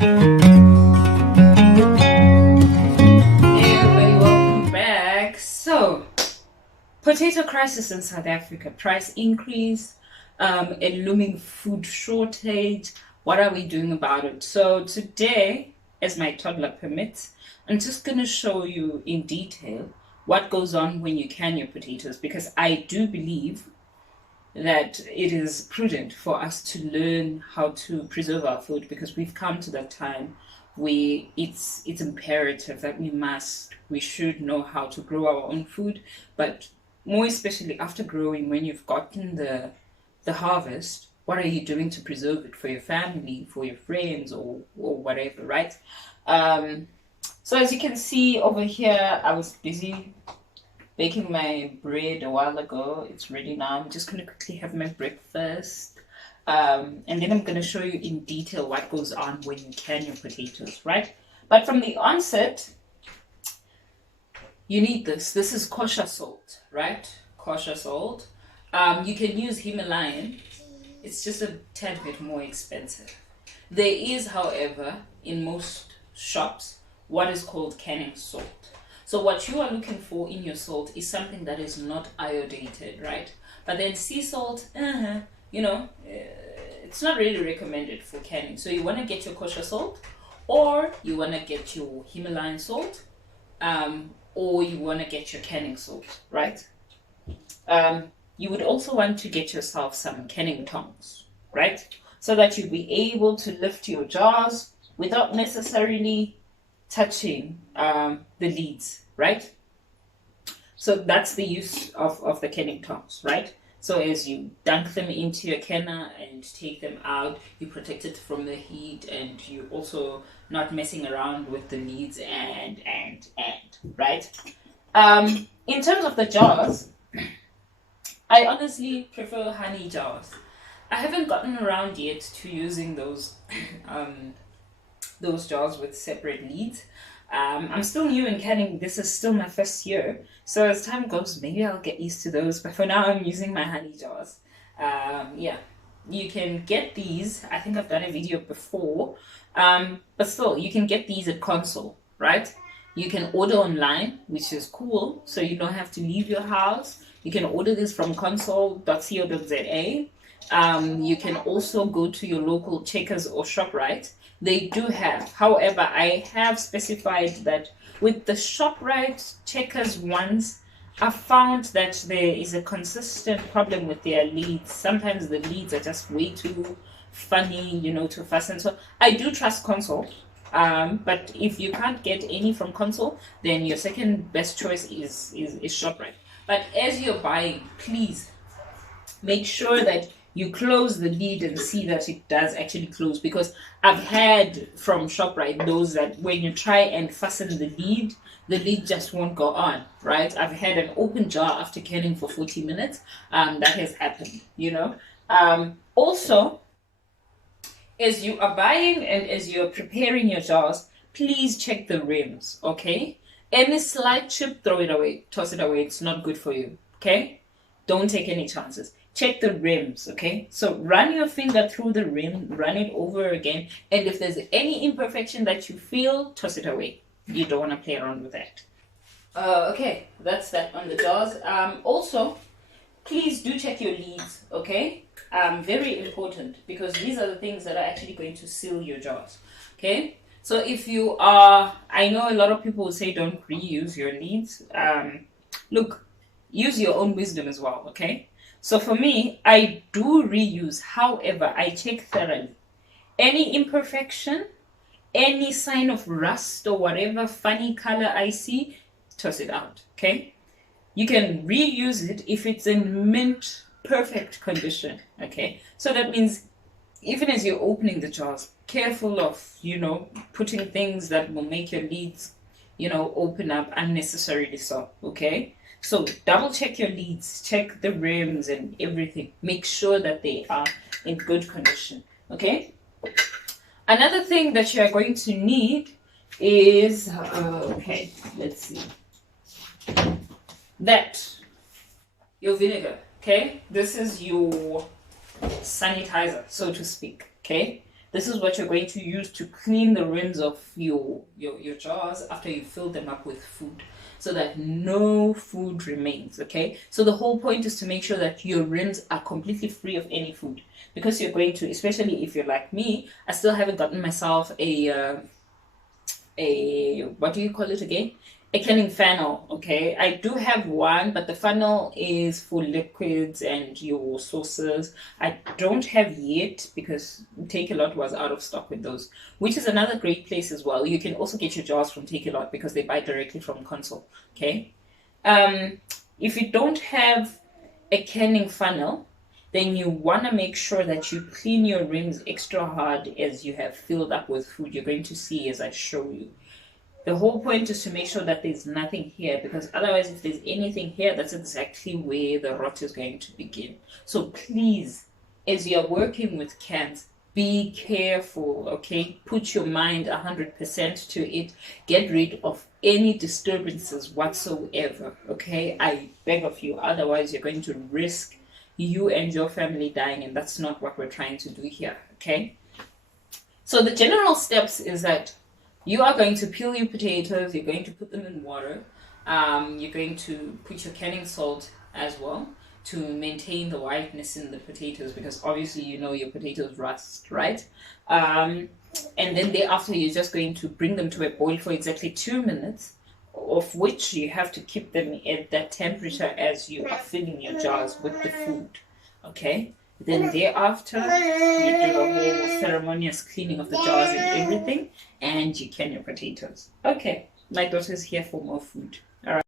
Hey everybody, welcome back. So, potato crisis in South Africa, price increase, a looming food shortage. What are we doing about it? So today, as my toddler permits, I'm just going to show you in detail what goes on when you can your potatoes, because I do believe that it is prudent for us to learn how to preserve our food, because we've come to that time where it's imperative that we should know how to grow our own food, but more especially after growing, when you've gotten the harvest, what are you doing to preserve it for your family, for your friends, or whatever, right? So as you can see over here, I was busy baking my bread a while ago. It's ready now. I'm just going to quickly have my breakfast. And then I'm going to show you in detail what goes on when you can your potatoes, right? But from the onset, you need this. This is kosher salt, right? Kosher salt. You can use Himalayan. It's just a tad bit more expensive. There is, however, in most shops, what is called canning salt. So what you are looking for in your salt is something that is not iodated, right? But then sea salt, it's not really recommended for canning. So you want to get your kosher salt, or you want to get your Himalayan salt, or you want to get your canning salt, right? You would also want to get yourself some canning tongs, right? So that you'll be able to lift your jars without necessarily touching the leads, right? So that's the use of the canning tongs, right? So as you dunk them into your canner and take them out, you protect it from the heat, and you also not messing around with the leads and right? In terms of the jars, I honestly prefer honey jars. I haven't gotten around yet to using those jars with separate leads. I'm still new in canning. This is still my first year. So as time goes, maybe I'll get used to those. But for now, I'm using my honey jars. Yeah, you can get these. I think I've done a video before. But still, you can get these at Console, right? You can order online, which is cool. So you don't have to leave your house. You can order this from console.co.za. You can also go to your local Checkers or ShopRite. They do have. However, I have specified that with the ShopRite Checkers ones, I found that there is a consistent problem with their leads. Sometimes the leads are just way too funny, to fasten. So I do trust Console. But if you can't get any from Console, then your second best choice is ShopRite. But as you're buying, please make sure that you close the lid and see that it does actually close, because I've had from ShopRite those that when you try and fasten the lid just won't go on, right? I've had an open jar after canning for 40 minutes. That has happened, Also, as you are buying and as you're preparing your jars, please check the rims, okay? Any slight chip, throw it away, toss it away. It's not good for you, okay? Don't take any chances. Check the rims, okay? So run your finger through the rim, run it over again, and if there's any imperfection that you feel, toss it away. You don't want to play around with that. Okay, that's that on the jars. Also, please do check your leads, okay? Very important, because these are the things that are actually going to seal your jars, okay? So if you are, I know a lot of people will say don't reuse your leads. Look, use your own wisdom as well, okay? So for me, I do reuse. However, I check thoroughly. Any imperfection, any sign of rust or whatever funny color I see, toss it out, okay? You can reuse it if it's in mint perfect condition, okay? So that means even as you're opening the jars, careful of, putting things that will make your leads, open up unnecessarily so, okay? So double check your leads, check the rims and everything. Make sure that they are in good condition, okay? Another thing that you are going to need is, okay, let's see. Your vinegar, okay? This is your sanitizer, so to speak, okay? This is what you're going to use to clean the rims of your jars after you fill them up with food, so that no food remains. Okay, so the whole point is to make sure that your rims are completely free of any food, because you're going to, especially if you're like me, I still haven't gotten myself a what do you call it again, a canning funnel. Okay, I do have one, but the funnel is for liquids and your sauces. I don't have yet because Take a Lot was out of stock with those, which is another great place as well. You can also get your jars from Take a Lot because they buy directly from console. Okay, if you don't have a canning funnel, then you want to make sure that you clean your rims extra hard as you have filled up with food. You're going to see as I show you. The whole point is to make sure that there's nothing here, because otherwise if there's anything here, that's exactly where the rot is going to begin. So please, as you're working with cans, be careful, okay? Put your mind 100% to it. Get rid of any disturbances whatsoever, okay? I beg of you, otherwise you're going to risk you and your family dying, and that's not what we're trying to do here, okay? So the general steps is that you are going to peel your potatoes, you're going to put them in water, you're going to put your canning salt as well to maintain the whiteness in the potatoes, because obviously you know your potatoes rust, right? And then thereafter you're just going to bring them to a boil for exactly 2 minutes, of which you have to keep them at that temperature as you are filling your jars with the food, okay? Then thereafter, you do a whole ceremonious cleaning of the jars and everything, and you can your potatoes. Okay, my daughter's here for more food. All right.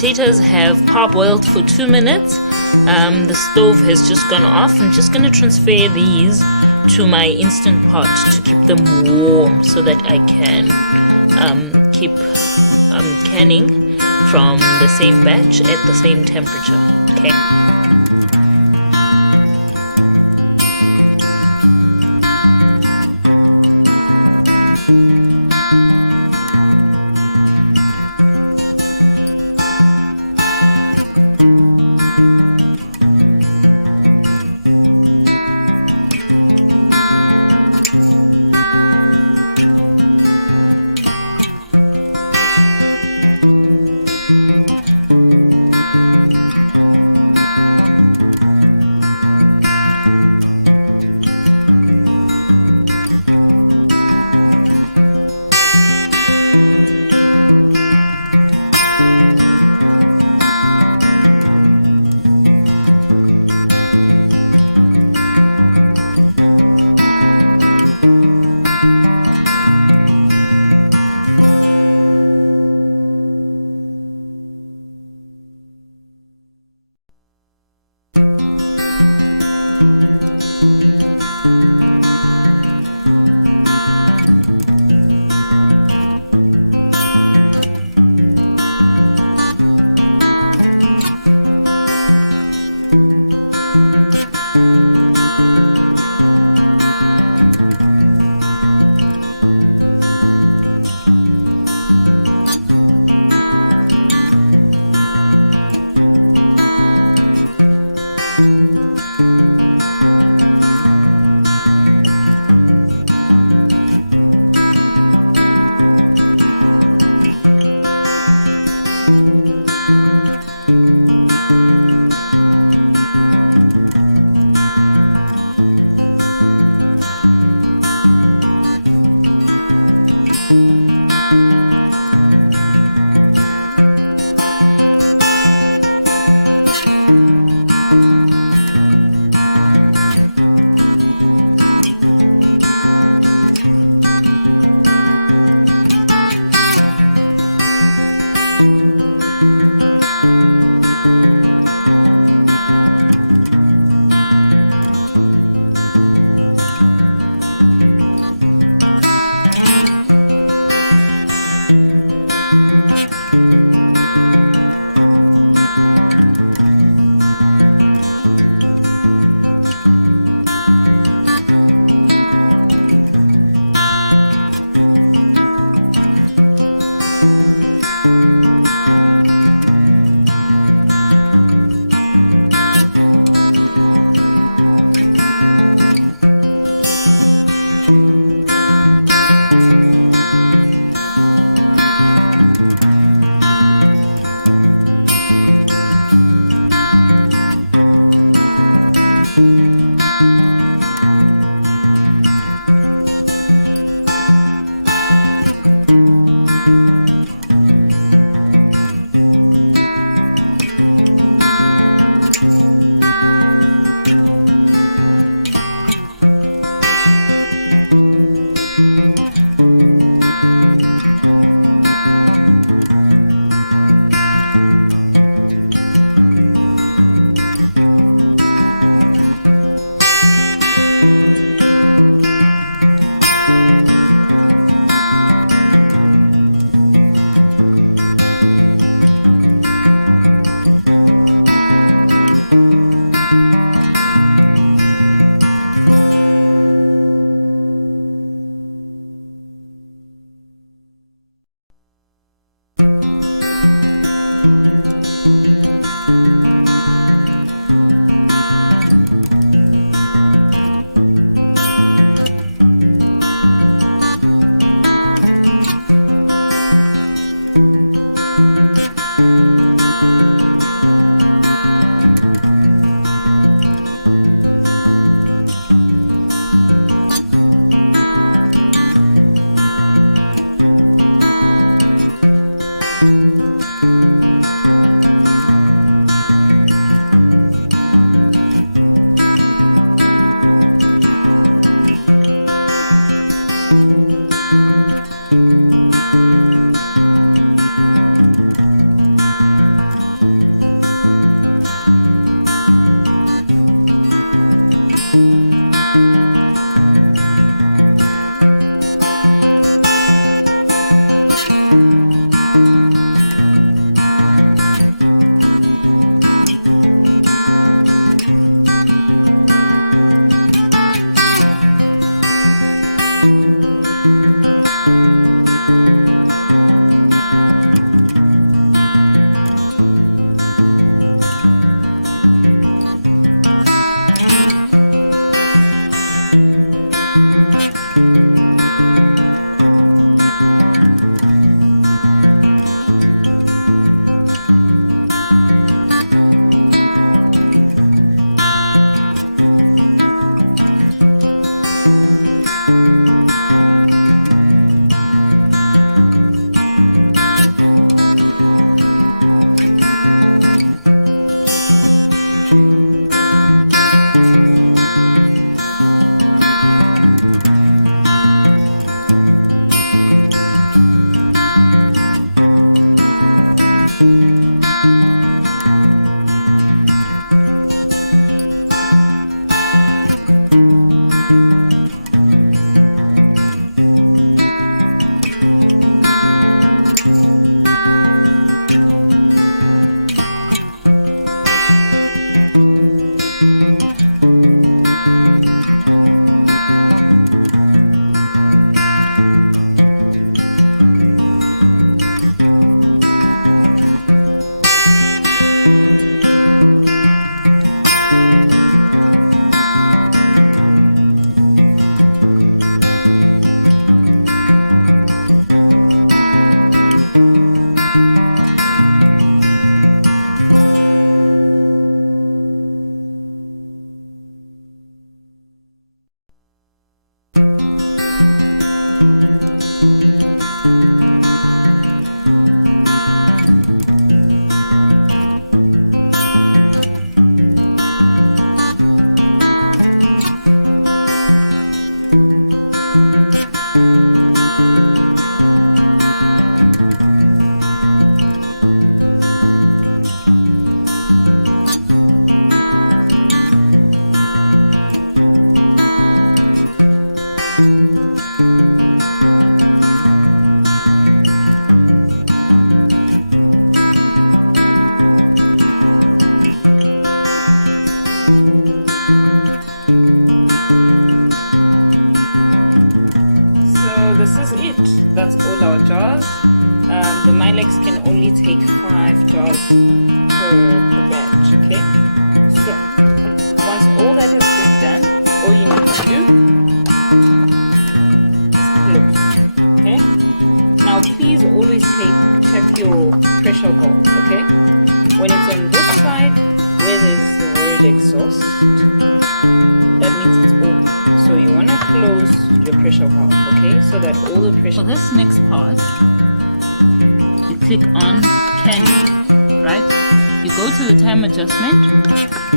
Potatoes have parboiled for 2 minutes. The stove has just gone off. I'm just going to transfer these to my instant pot to keep them warm so that I can keep canning from the safe batch at the same temperature. Okay.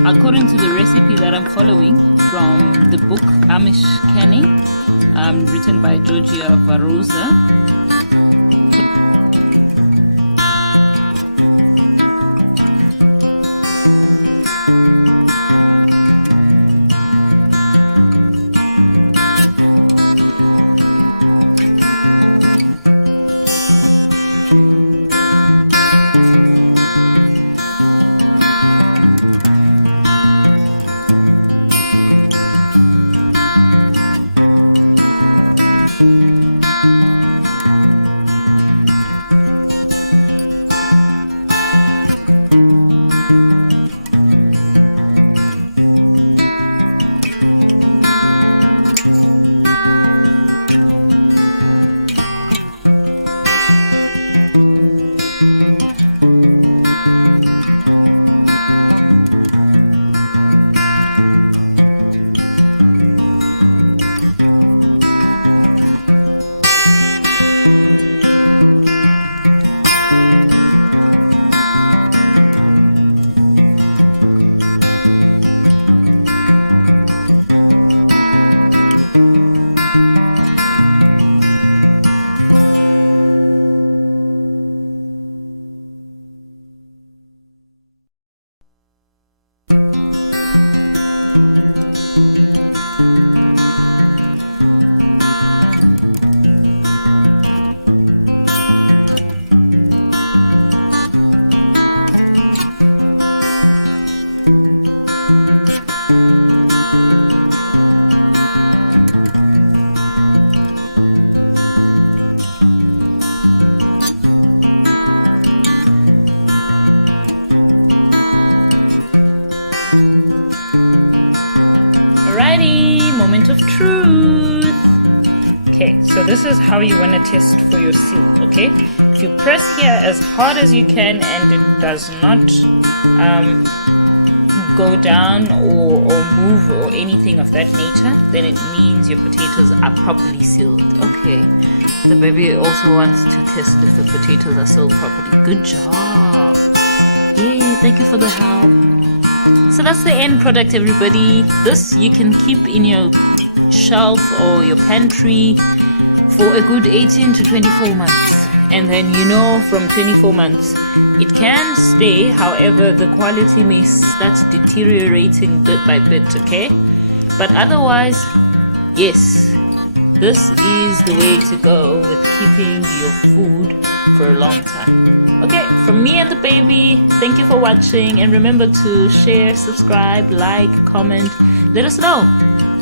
According to the recipe that I'm following from the book Amish Canning, written by Georgia Varuza. As you can and it does not go down or move or anything of that nature, then it means your potatoes are properly sealed. Okay, the baby also wants to test if the potatoes are sealed properly. Good job. Yay, thank you for the help. So fact, everybody, this you can keep in your shelf or your pantry for a good 18 to 24 months. And then, from 24 months, it can stay. However, the quality may start deteriorating bit by bit, okay? But otherwise, yes, this is the way to go with keeping your food for a long time. Okay, from me and the baby, thank you for watching, and remember to share, subscribe, like, comment, let us know.